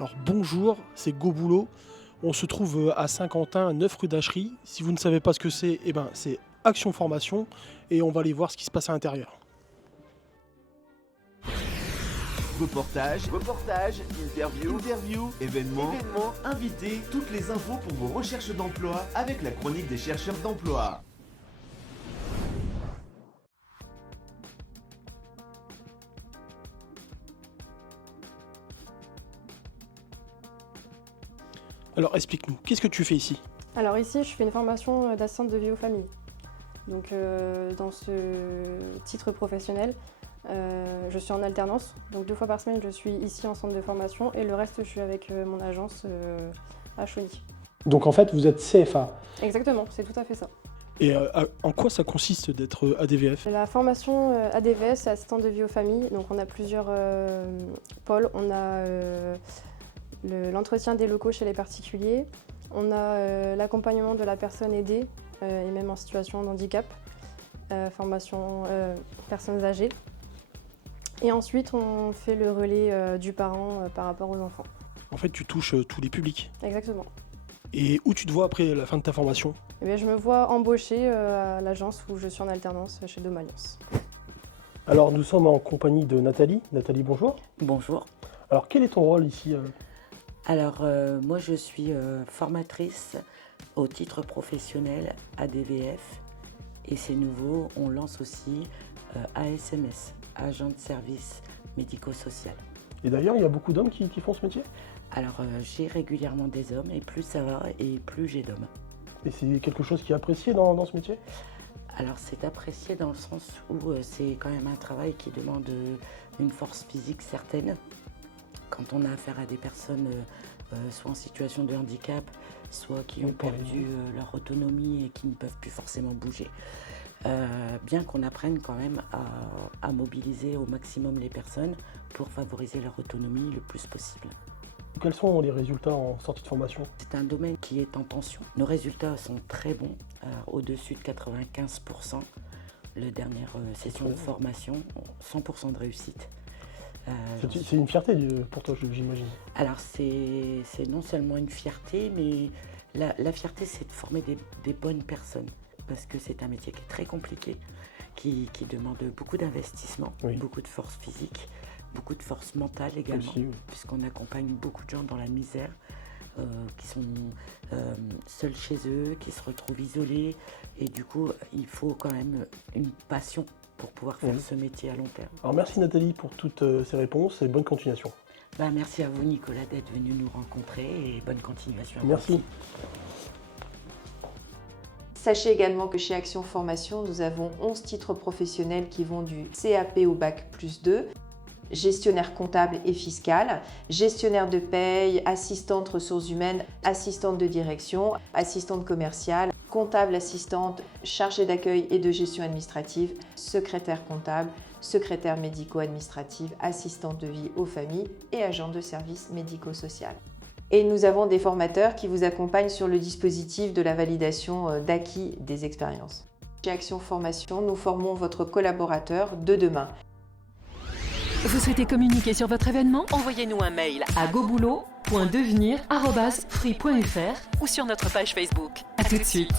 Alors bonjour, c'est Go-Boulot. On se trouve à Saint-Quentin, 9 rue d'Achery. Si vous ne savez pas ce que c'est, c'est Action Formation et on va aller voir ce qui se passe à l'intérieur. Reportage, interview, événements, invités, toutes les infos pour vos recherches d'emploi avec la chronique des chercheurs d'emploi. Alors explique-nous, qu'est-ce que tu fais ici? Alors ici, je fais une formation d'assistante de vie aux familles. Donc dans ce titre professionnel, je suis en alternance. Donc 2 fois par semaine, je suis ici en centre de formation et le reste, je suis avec mon agence à Chauny. Donc en fait, vous êtes CFA. Exactement, c'est tout à fait ça. Et en quoi ça consiste d'être ADVF? La formation ADVS, c'est assistante de vie aux familles. Donc on a plusieurs pôles. On a l'entretien des locaux chez les particuliers. On a l'accompagnement de la personne aidée et même en situation de handicap. Formation personnes âgées. Et ensuite, on fait le relais du parent par rapport aux enfants. En fait, tu touches tous les publics. Exactement. Et où tu te vois après la fin de ta formation? Eh bien, je me vois embauchée à l'agence où je suis en alternance chez Dom-Alliance. Alors nous sommes en compagnie de Nathalie. Nathalie, bonjour. Bonjour. Alors quel est ton rôle ici? Alors moi je suis formatrice au titre professionnel ADVF et c'est nouveau, on lance aussi ASMS, agent de service médico-social. Et d'ailleurs, il y a beaucoup d'hommes qui font ce métier? Alors j'ai régulièrement des hommes et plus ça va et plus j'ai d'hommes. Et c'est quelque chose qui est apprécié dans ce métier? Alors c'est apprécié dans le sens où c'est quand même un travail qui demande une force physique certaine. Quand on a affaire à des personnes soit en situation de handicap, soit qui ont perdu leur autonomie et qui ne peuvent plus forcément bouger. Bien qu'on apprenne quand même à mobiliser au maximum les personnes pour favoriser leur autonomie le plus possible. Quels sont les résultats en sortie de formation? C'est un domaine qui est en tension. Nos résultats sont très bons, au-dessus de 95%. La dernière session de formation, 100% de réussite. C'est une fierté pour toi, j'imagine. Alors c'est non seulement une fierté, mais la fierté c'est de former des bonnes personnes. Parce que c'est un métier qui est très compliqué, qui demande beaucoup d'investissement, beaucoup de force physique, beaucoup de force mentale également, puisqu'on accompagne beaucoup de gens dans la misère, qui sont seuls chez eux, qui se retrouvent isolés. Et du coup, il faut quand même une passion pour pouvoir faire ce métier à long terme. Alors merci Nathalie pour toutes ces réponses et bonne continuation. Merci à vous Nicolas d'être venu nous rencontrer et bonne continuation. Merci. Sachez également que chez Action Formation, nous avons 11 titres professionnels qui vont du CAP au Bac+2, gestionnaire comptable et fiscal, gestionnaire de paye, assistante ressources humaines, assistante de direction, assistante commerciale, comptable assistante, chargée d'accueil et de gestion administrative, secrétaire comptable, secrétaire médico-administrative, assistante de vie aux familles et agent de service médico-social. Et nous avons des formateurs qui vous accompagnent sur le dispositif de la validation d'acquis des expériences. Chez Action Formation, nous formons votre collaborateur de demain. Vous souhaitez communiquer sur votre événement? Envoyez-nous un mail à goboulot.devenir@free.fr ou sur notre page Facebook. À tout de suite.